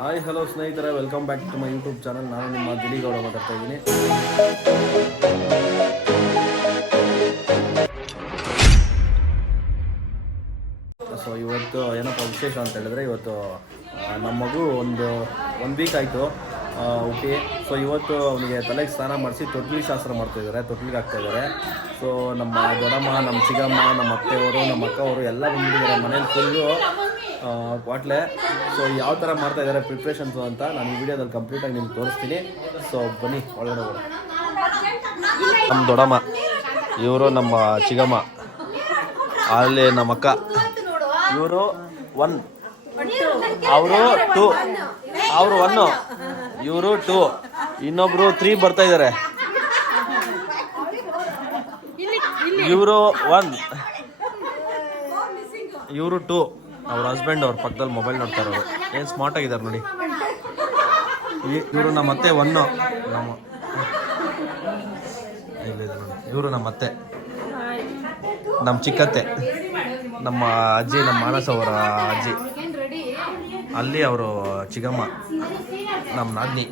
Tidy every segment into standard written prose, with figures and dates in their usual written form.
Hi hello ಸ್ನೇಹಿತರೆ, welcome back to my YouTube channel. ನಾನು ನಿಮ್ಮ ದಿಲಿಗೌಡ ಮಾತಾಡ್ತಾ ಇದ್ದೀನಿ. ಸೊ ಇವತ್ತು ಏನಪ್ಪ ವಿಶೇಷ ಅಂತ ಹೇಳಿದ್ರೆ, ಇವತ್ತು ನಮ್ಮ ಮಗು ಒಂದು ವೀಕ್ ಆಯಿತು ಹುಟ್ಟಿ. ಸೊ ಇವತ್ತು ಅವನಿಗೆ ತಲೆಗೆ ಸ್ನಾನ ಮಾಡಿಸಿ ತೊಟ್ಲಿ ಶಾಸ್ತ್ರ ಮಾಡ್ತಾಯಿದ್ದಾರೆ, ತೊಟ್ಲಿಗೆ ಹಾಕ್ತಾಯಿದ್ದಾರೆ. ಸೊ ನಮ್ಮ ದೊಡ್ಡಮ್ಮ, ನಮ್ಮ ಚಿಕ್ಕಮ್ಮ, ನಮ್ಮ ಅತ್ತೆಯವರು, ನಮ್ಮ ಅಕ್ಕವರು ಎಲ್ಲ ಬಂದಿದ್ದಾರೆ ಮನೇಲಿ ಫುಲ್ಲು ಕ್ವಾಟ್ಲೆ. ಸೊ ಯಾವ ಥರ ಮಾಡ್ತಾಯಿದ್ದಾರೆ ಪ್ರಿಪ್ರೇಷನ್ಸು ಅಂತ ನಾನು ಈ ವಿಡಿಯೋದಲ್ಲಿ ಕಂಪ್ಲೀಟಾಗಿ ನಿಮ್ಗೆ ತೋರಿಸ್ತೀನಿ. ಸೊ ಬನ್ನಿ ಒಳಗಡೆ ಹೋಗೋಣ. ನಮ್ಮ ದೊಡ್ಡಮ್ಮ, ಇವರು ನಮ್ಮ ಚಿಕ್ಕಮ್ಮ, ಅಲ್ಲಿ ನಮ್ಮ ಅಕ್ಕ, ಇವರು 1, ಅವರು 2, ಅವರು 1, ಇವರು 2, ಇನ್ನೊಬ್ರು 3 ಬರ್ತಾ ಇದ್ದಾರೆ. ಇವರು 1, ಇವರು 2, ಅವ್ರ ಹಸ್ಬೆಂಡ್ ಅವ್ರ ಪಕ್ಕದಲ್ಲಿ ಮೊಬೈಲ್ ನೋಡ್ತಾ ಇರೋರು. ಏನು ಸ್ಮಾರ್ಟ್ ಆಗಿದ್ದಾರೆ ನೋಡಿ. ಇವರು ನಮ್ಮ ಅತ್ತೆ 1, ನಮ್ಮ ಇಲ್ಲಿದೆ ನೋಡಿ, ಇವರು ನಮ್ಮ ಅತ್ತೆ, ನಮ್ಮ ಚಿಕ್ಕತ್ತೆ, ನಮ್ಮ ಅಜ್ಜಿ, ನಮ್ಮ ಮಾನಸ ಅವರ ಅಜ್ಜಿ, ಅಲ್ಲಿ ಅವರು ಚಿಕ್ಕಮ್ಮ, ನಮ್ಮ ನಾದಿನಿ.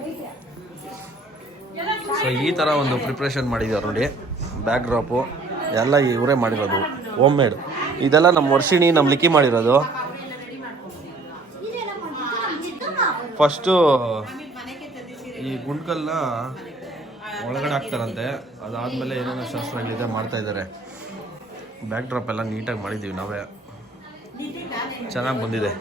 ಸೊ ಈ ಥರ ಒಂದು ಪ್ರಿಪ್ರೇಷನ್ ಮಾಡಿದ್ದಾರೆ ನೋಡಿ. ಬ್ಯಾಕ್ ಡ್ರಾಪು ಎಲ್ಲ ಇವರೇ ಮಾಡಿರೋದು, ಹೋಮ್ ಮೇಡ್. ಇದೆಲ್ಲ ನಮ್ಮ ವರ್ಷಿಣಿ, ನಮ್ಮ ಲಿಕ್ಕಿ ಮಾಡಿರೋದು. ಫಸ್ಟು ಈ ಗುಂಡ್ಕಲ್ನ ಒಳಗಡೆ ಹಾಕ್ತಾರಂತೆ, ಅದಾದಮೇಲೆ ಏನೇನೋ ಶಾಸ್ತ್ರಗಳಿದೆ ಮಾಡ್ತಾಯಿದ್ದಾರೆ. ಬ್ಯಾಕ್ ಡ್ರಾಪ್ ಎಲ್ಲ ನೀಟಾಗಿ ಮಾಡಿದ್ದೀವಿ ನಾವೇ, ಚೆನ್ನಾಗಿ ಬಂದಿದೆ.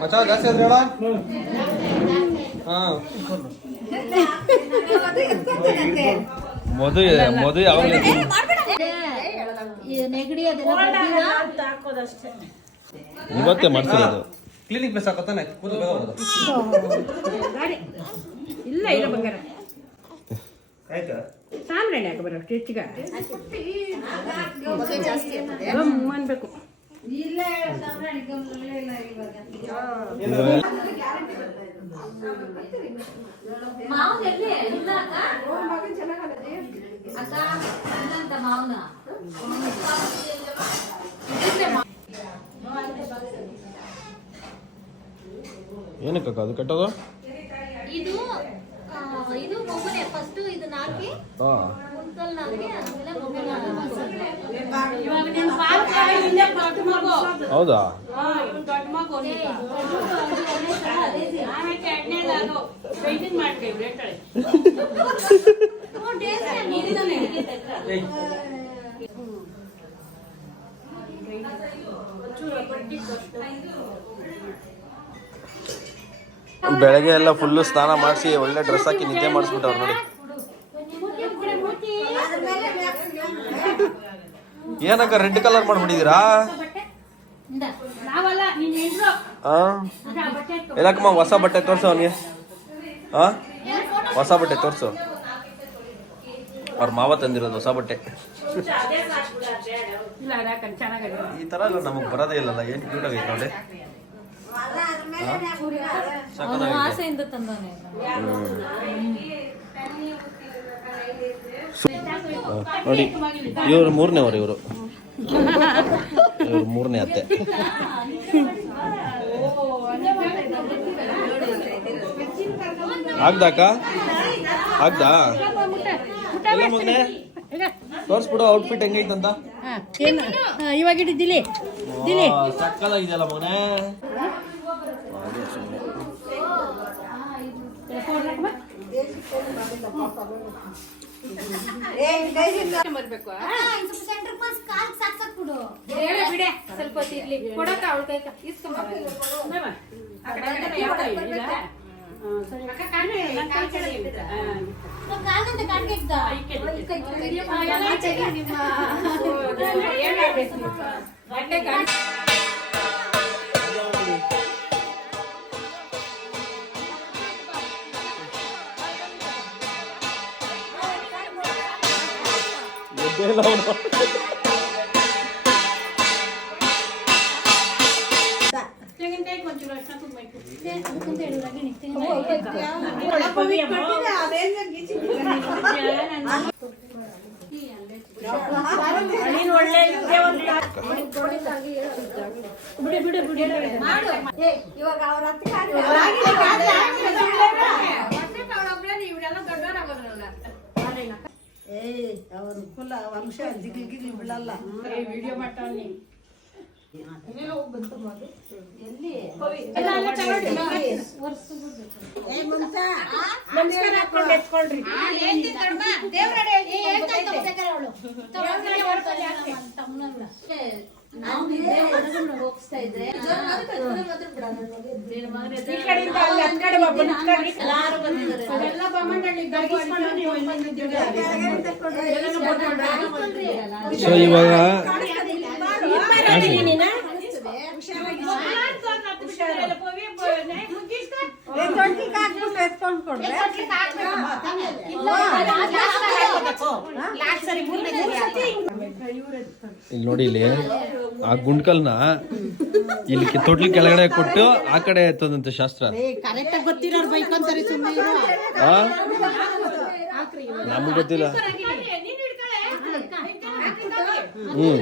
ಮಚ್ಚಾ ಜಾಸ್ತಿ ಆದ್ರೆ ಹೇಳ. ಹಾಂ ಮದುವೆ ಯಾವಾಗ ಇವತ್ತೇ ಮಾಡ್ತಿರೋದು. ಕ್ಲಿನಿಕ್ ಪ್ಲೇಸ್ ಹಾಕೋತಾನೆ ಇಲ್ಲ ಇಲ್ಲ ಬಂಗಾರ ಸಾಂಬ್ರಾಣಿ ಹಾಕ ಬರೋ ಹೆಚ್ಚಿಗೆ ಅನ್ಬೇಕು. ಏನಕ್ಕ ಅದು ಕಟ್ಟೋದು? ಇದು ಇದು ಮೊಗನೆ ಫಸ್ಟ್ ಇದನ್ನ ಹಾಕಿ ಕುಂತಲ್ ನಾಲ್ಗೆ ಆಮೇಲೆ ಮೊಗನೆ ಇವಾಗ ನೀನು ಪಾಲ್ ಕಾಯಿ ಇಲ್ಲ ದೊಡ್ಡ ಮಗು. ಹೌದಾ? ಇವ್ನು ದೊಡ್ಡ ಮಗು ಆಮೇಲೆ ಚಟ್ನಿಲ್ಲ ಅದು ಪೇಂಟಿಂಗ್ ಮಾಡ್ತೀವಿ ರೇಟಳೆ ಟೇಸ್ಟ್ ನೀರಿದಾನೆ. ಬೆಳಗ್ಗೆ ಎಲ್ಲ ಫುಲ್ಲು ಸ್ನಾನ ಮಾಡಿಸಿ ಒಳ್ಳೆ ಡ್ರೆಸ್ ಹಾಕಿ ನಿದ್ದೆ ಮಾಡಿಸ್ಬಿಟ್ಟವ್ರು ನೋಡಿ. ಏನಕ್ಕ ರೆಡ್ ಕಲರ್ ಮಾಡ್ಬಿಟ್ಟಿದ್ದೀರಾ? ಎಲ್ಲಕ್ಕಮ್ಮ ಹೊಸ ಬಟ್ಟೆ ತೋರ್ಸು ಅವನಿಗೆ. ಹೊಸ ಬಟ್ಟೆ ತೋರ್ಸು. ಅವ್ರ ಮಾವ ತಂದಿರೋದು ಹೊಸ ಬಟ್ಟೆ. ಈ ತರ ಎಲ್ಲ ನಮಗ್ ಬರೋದೇ ಇಲ್ಲಲ್ಲ. ಏನ್ ಕ್ಯೂಟ್ ಆಗೈತೆ ನೋಡಿ. ನೋಡಿ, ಇವರು 3ನೇವರು, ಇವರು 3ನೇ ಅತ್ತೆ. ಆಗ್ದಾಕ ಆಗ್ದಾ ಮಗನೆ ತೋರ್ಸ್ಬಿಡು ಔಟ್ಫಿಟ್ ಹೆಂಗೈತಂತ. ಇವಾಗ ಇಟ್ಟಿದ್ದಿಲಿ ಸಕ್ಕದಾಗಿದೆಯಲ್ಲ ಮಗನೆ. ಸ್ವಲ್ಪ ಇರ್ಲಿ ಕೊಡಕ ಅವಳ ಕೈ ತೆಂಗಿನಕಾಯಿ ಕೊಂಚೂರು ಅರ್ಶಿನ ಕುಂಕುಮ ಅದಕ್ಕಂತ ಹೇಳಿದ್ರೆ ಇವಾಗ ಅವ್ರ ಅವರು ಕುಲ ವಂಶ ಜಿಗಿಗಿರಿ ಬಿಡಲ್ಲ ವಿಡಿಯೋ ಮಾಡ್ತಾನೆ ನಮಸ್ಕಾರ ಹಾಕೊಂಡು ಎತ್ಕೊಳ್ರಿ ಹೋಗ್ತಾ ಇದ್ರೆ ಈ ಕಡೆಯಿಂದ ಅಲ್ಲಿ ಹತ್ತು ಕಡೆ ಒಬ್ಬನ ಹತ್ಕೊಳ್ರಿ. ಅದೆಲ್ಲ ಬಮ್ಮಣ್ಣಲ್ಲಿ ದರ್ಗಿಸ್ಕೊಂಡು ನೀವು ಸೊ ಇವಾಗ ಎತ್ಕೊಂಡು ಕೊಡ್ರೆ ಇಲ್ಲಿ ನೋಡಿ, ಇಲ್ಲಿ ಆ ಗುಂಡ್ಕಲ್ನ ಇಲ್ಲಿ ತೊಟ್ಲಿ ಕೆಳಗಡೆ ಕೊಟ್ಟು ಆ ಕಡೆ ಎತ್ತದಂತೆ ಶಾಸ್ತ್ರ. ಕರೆಕ್ಟಾಗಿ ಗೊತ್ತಿರೋರು ಬೈಕೊಂತಾರೆ ಸುಮ್ಮನೆ ನಮ್ಗೆ ಗೊತ್ತಿಲ್ಲ. ಹ್ಮ್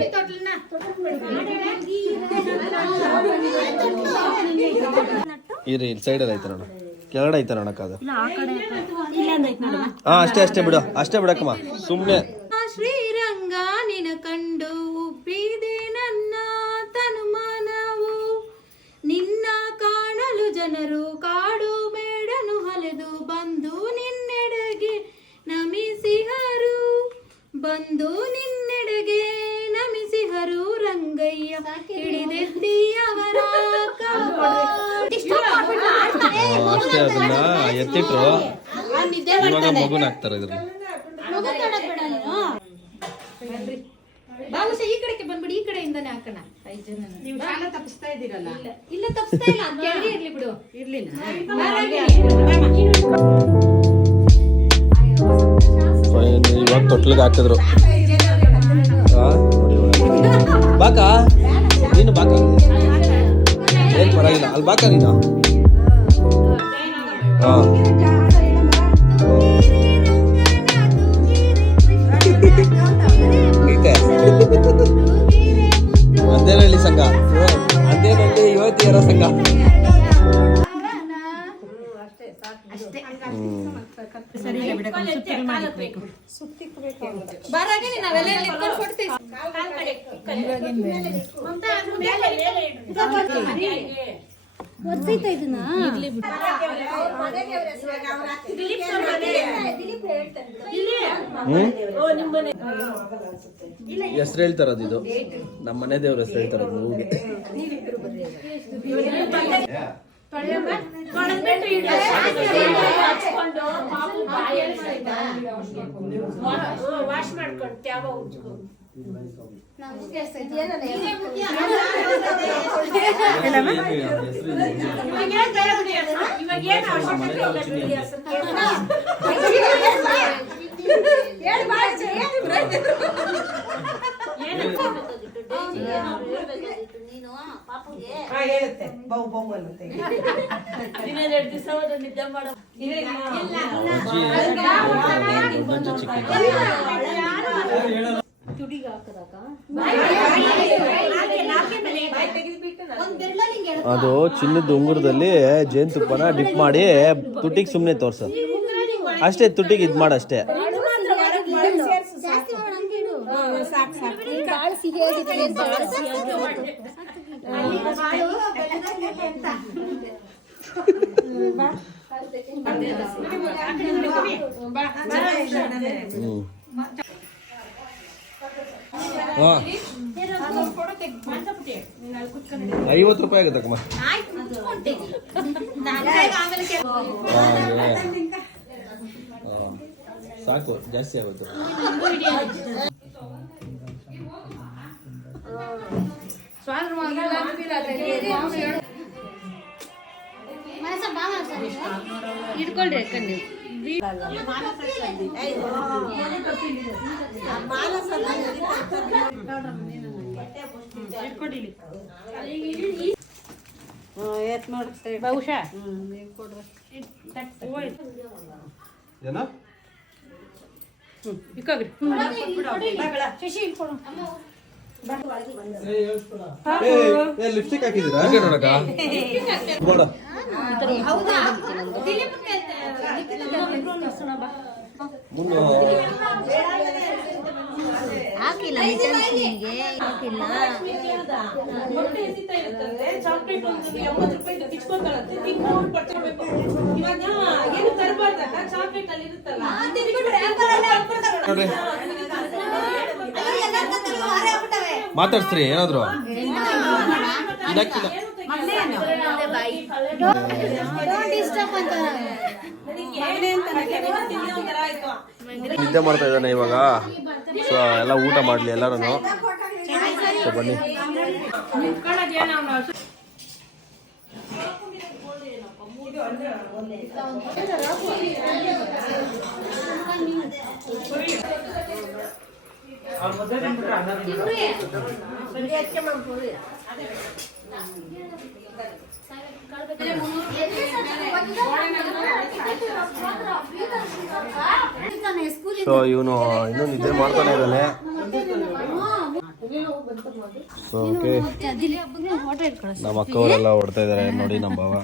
ಇರಿ, ಇಲ್ಲಿ ಸೈಡಲ್ಲಿ ಐತೆ ನೋಡ, ಕೆಳಗಡೆ ಐತೆ ನೋಡಕ್ಕದು. ಹಾ, ಅಷ್ಟೇ ಬಿಡು, ಅಷ್ಟೇ ಬಿಡಕ್ಕಮ್ಮ ಸುಮ್ಮನೆ. ಶ್ರೀರಂಗ ನಿನ ಕಂಡು ಉಬ್ಬಿದೆ ನನ್ನ ತನುಮಾನವು, ನಿನ್ನ ಕಾಣಲು ಜನರು ಕಾಡು ಬೇಡನು ಹಲೆದು ಬಂದು ನಿನ್ನೆಡೆಗೆ ನಮಿಸಿಹರು, ಬಂದು ನಿನ್ನೆಡೆಗೆ ನಮಿಸಿಹರು. ರಂಗಯ್ಯ ಹಿಡಿದೆತ್ತಿ ಅವರ ಅಷ್ಟೇ, ಅದನ್ನ ಎತ್ತಿಟ್ರು ಇವಾಗ ಮಗುನ ಹಾಕ್ತಾರೆ ಇದ್ರಲ್ಲಿ. ಬಾಬುಸ ಈ ಕಡೆಗೆ ಬಂದ್ಬಿಡಿ, ಈ ಕಡೆಯಿಂದಾನೆ ಹಾಕೋಣ. 5 ಜನ ನೀವು ಶಾಲೆ ತಪ್ಪಿಸ್ತಾ ಇದ್ದೀರಲ್ಲ. ಇಲ್ಲ ತಪ್ಪಿಸ್ತಾ ಇಲ್ಲ, ಕೆಳಗೆ ಇರ್ಲಿ ಬಿಡು. ಇರ್ಲಿಲ್ಲ ಇವಾಗ ತೊಟ್ಲಿಗೆ ಹಾಕಿದ್ರು. ನೋಡಿ ಬಾಕ, ನೀನು ಬಾಕ, ಏನ್ ಪರವಾಗಿಲ್ಲ, ಅಲ್ಲಿ ಬಾಕ ನೀನು. ಹಾ ಅಂದೇನಹಳ್ಳಿ ಸಂಘ, ಅಂದೇನಹಳ್ಳಿ ಯುವತಿಯರ ಸಂಘ. ಬಾರಾಗಿ ನಾವೆಲ್ಲ ಎತ್ಕೊಂಡು ಕೊಡ್ತೀವಿ. ಒತ್ತೈತ ಇದನ್ನ ಹೆಸರು ಹೇಳ್ತಾರದು, ಇದು ನಮ್ಮ ಮನೆ ದೇವ್ರ ಹೆಸರು ಹೇಳ್ತಾರದು ಹೂಗೆ. ವಾಶ್ ಮಾಡ್ಕೊಂಡು ತ್ಯಾವ ಉಜ್ಕೊ. ಇವಾಗ ಏನು ನೀನು ಪಾಪುಗೆ ಹೇಳುತ್ತೆ ಬೌ ಬೌ ಅನ್ನುತ್ತೆ. ದಿನ 2 ದಿವಸ ನಿದ್ದೆ ಮಾಡೋ ತುಡಿಗೆ ಹಾಕದಕ್ಕ ಅದು ಚಿನ್ನದ ಉಂಗುರದಲ್ಲಿ ಜೇನುತುಪ್ಪನ ಡಿಪ್ ಮಾಡಿ ತುಟಿಗೆ ಸುಮ್ಮನೆ ತೋರ್ಸ ಅಷ್ಟೇ, ತುಟಿಗೆ ಇದ್ ಮಾಡಷ್ಟೇ. ₹50 ಆಗುತ್ತಕ್ಕಮ್ಮ. ಸಾಕು, ಜಾಸ್ತಿ ಆಗುತ್ತೆ. ಇಟ್ಕೊಳ್ರಿ ಅಕ್ಕ ನೀವು. ಏತ್ ಮಾಡಿಸ್ತೇವೆ ಬಹುಶಃ ನೀವು ಕೊಡ್ರಿ ಏನ ಇಕ್ಕೋಗ್ರಿ ಶಶಿ ಕೊಡು ಲಿಪ್ಸ್ಟಿಕ್ ಹಾಕಿದ್ದೀರಾ ನೋಡಕ ಹೌದಾ ಹಾಕಿಲ್ಲ ನಿಮಗೆ ಹಾಕಿಲ್ಲ ಮೊಟ್ಟೆ ಎಸಿತಾ ಇರುತ್ತಂತೆ ಚಾಕ್ಲೇಟ್ ಒಂದು 80 ರೂಪಾಯಿ ಕಿಚ್ಕೊತಾರಂತೆ ತಿನ್ಕೊಂಡು ಪಡ್ಕೊಳ್ಬೇಕು ಇವಾಗ ಏನು ತರಬಾರ್ದಕ್ಕ ಚಾಕ್ಲೇಟ್ ಅಲ್ಲಿ ಇರುತ್ತಲ್ಲ ಮಾತಾಡ್ಸ್ರಿ ಏನಾದ್ರು ನಿದ್ದೆ ಮಾಡ್ತಾ ಇದ್ದಾನೆ ಇವಾಗ. ಸೊ ಎಲ್ಲ ಊಟ ಮಾಡಲಿ ಎಲ್ಲರೂ. ಸೊ ಬನ್ನಿ. ಸೊ ಇವನು ಇನ್ನೂ ನಿದ್ದೆ ಮಾಡ್ತಾನೆ ಇದ್ದಾನೆ. ಸೊ ಓಕೆ ನಮ್ಮ ಅಕ್ಕವರೆಲ್ಲ ಹೊಡ್ತಾ ಇದ್ದಾರೆ ನೋಡಿ ನಮ್ಮ ಭಾವ.